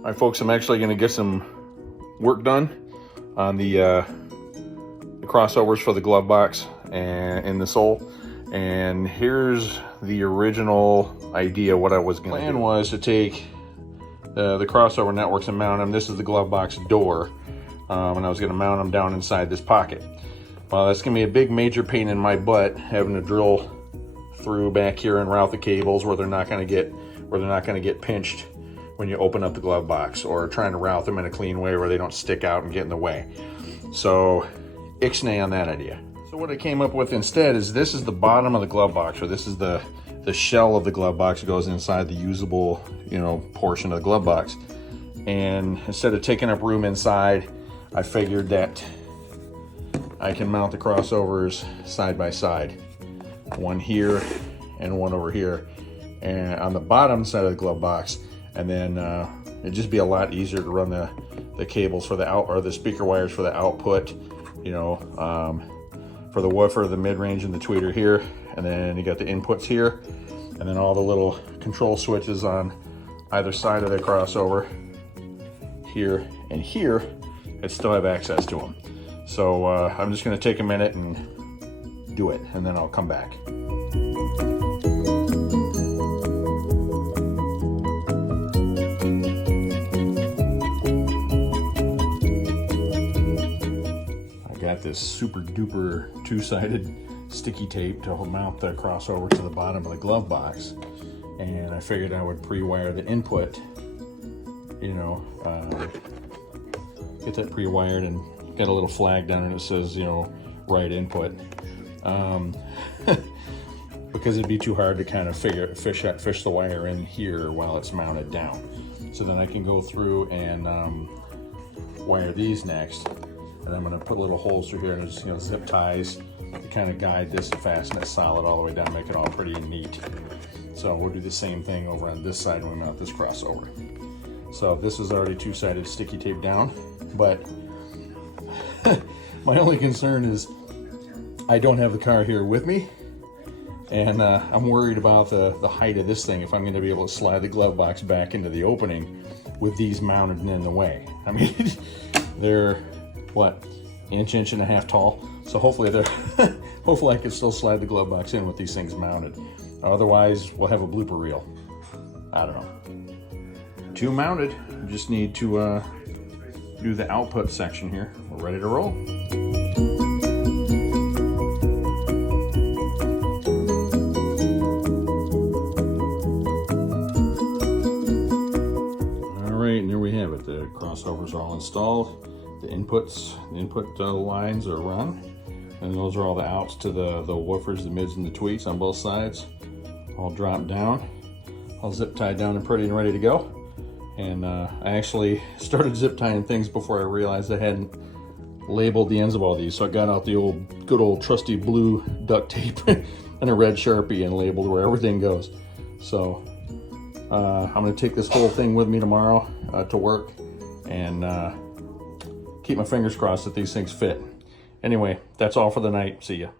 All right, folks, I'm actually going to get some work done on the crossovers for the glove box and in the sole. And here's the original idea. What I was going to do. The plan was to take the crossover networks and mount them. This is the glove box door, and I was going to mount them down inside this pocket. Well, that's going to be a big major pain in my butt, having to drill through back here and route the cables where they're not going to get pinched when you open up the glove box, or trying to route them in a clean way where they don't stick out and get in the way. So ixnay on that idea. So what I came up with instead is, this is the bottom of the glove box, or this is the shell of the glove box that goes inside the usable, portion of the glove box. And instead of taking up room inside, I figured that I can mount the crossovers side by side, one here and one over here, and on the bottom side of the glove box. And then it'd just be a lot easier to run the cables for the or the speaker wires for the output, for the woofer, the mid-range, and the tweeter here. And then you got the inputs here, and then all the little control switches on either side of the crossover, here and here, and still have access to them. So I'm just going to take a minute and do it, and then I'll come back. This super duper two-sided sticky tape to mount the crossover to the bottom of the glove box, and I figured I would pre-wire the input, get that pre-wired, and get a little flag down and it says right input, because it'd be too hard to kind of fish the wire in here while it's mounted down. So then I can go through and wire these next. And I'm going to put little holes through here, and just zip ties to kind of guide this and fasten it solid all the way down, make it all pretty and neat. So we'll do the same thing over on this side when we mount this crossover. So this is already two-sided sticky tape down, but my only concern is I don't have the car here with me, and I'm worried about the height of this thing, if I'm going to be able to slide the glove box back into the opening with these mounted in the way. I mean, they're what, inch and a half tall, so hopefully hopefully I can still slide the glove box in with these things mounted. Otherwise we'll have a blooper reel. I don't know. Two mounted. Just need to do the output section here. We're ready to roll. All right, and there we have it. The crossovers are all installed. The input lines are run, and those are all the outs to the woofers, the mids, and the tweets on both sides. All dropped down, all zip tied down and pretty and ready to go. And I actually started zip tying things before I realized I hadn't labeled the ends of all these. So I got out the good old trusty blue duct tape and a red Sharpie and labeled where everything goes. So I'm gonna take this whole thing with me tomorrow to work, and keep my fingers crossed that these things fit. Anyway, that's all for the night. See ya.